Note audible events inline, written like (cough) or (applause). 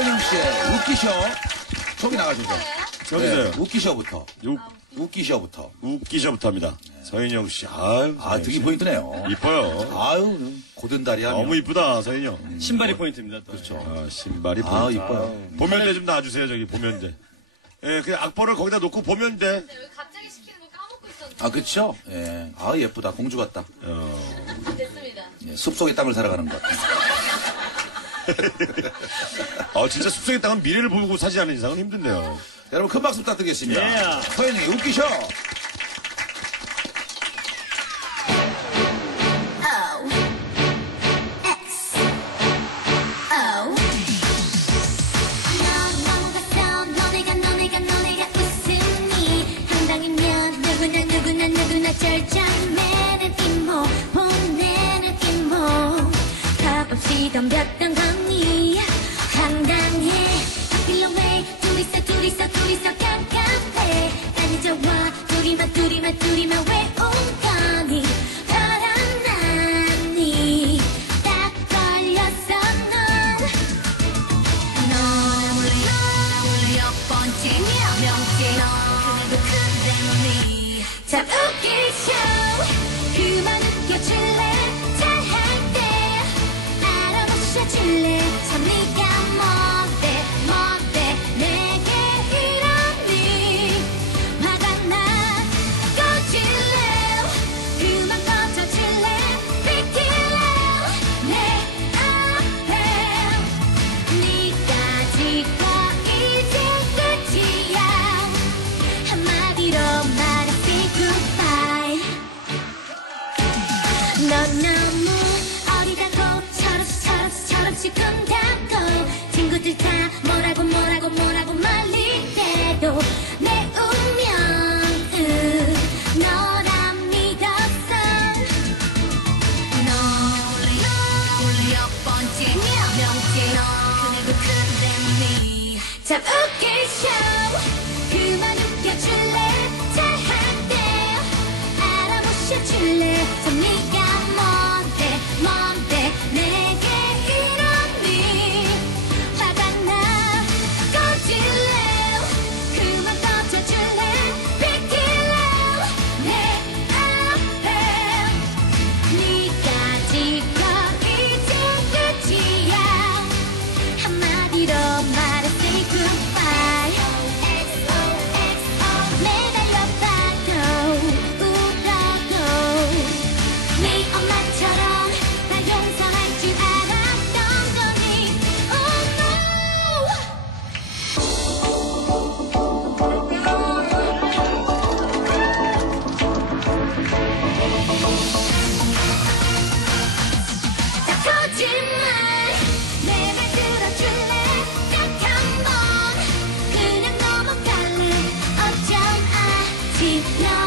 서현영 씨의 웃기쇼. 저기 나가주죠. 저기서요. 네, 웃기쇼부터. 요, 웃기쇼부터. 웃기셔부터 합니다. 서인영 씨. 아유. 아, 등이 포인트네요. 이뻐요. 아유, 고든 다리 하면. 너무 이쁘다, 서인영. 신발이 포인트입니다. 또. 그렇죠. 아, 신발이 아, 보인다. 이뻐요. 보면대 좀 놔주세요, 저기, 보면대. 예, 그냥 악보를 거기다 놓고 보면 돼. 왜 갑자기 시키는 거 까먹고 있었는데. 아, 그쵸? 예. 아, 예쁘다. 공주 같다. 됐습니다. 예, 숲속의 땅을 살아가는 것같 (laughs) 아. (laughs) 아, 진짜 숲속의 땅은 미래를 보고 사지 않은 이상은 힘든데요. 여러분, 큰 박수 부탁드리겠습니다. 예. 누구나 누구나 누구나 절장내는 임호 이 덤볐던 거니 황당해 왜 둘이서 둘이서 둘이서 깜깜해. 나는 좋아. 둘이만 둘이만 둘이만 왜온 거니 바람나니 딱 걸렸어 넌. 넌 우리 우리 몇 번째 명째. 그래도 큰데니 참 웃기쇼 그만 웃겨줄 알아 뭐라고 뭐라고 뭐라고 말릴 때도 내 운명은 너란 믿었어 너 우리 몇 번째 명째 그래도 큰데니 참 웃기쇼 그만 now.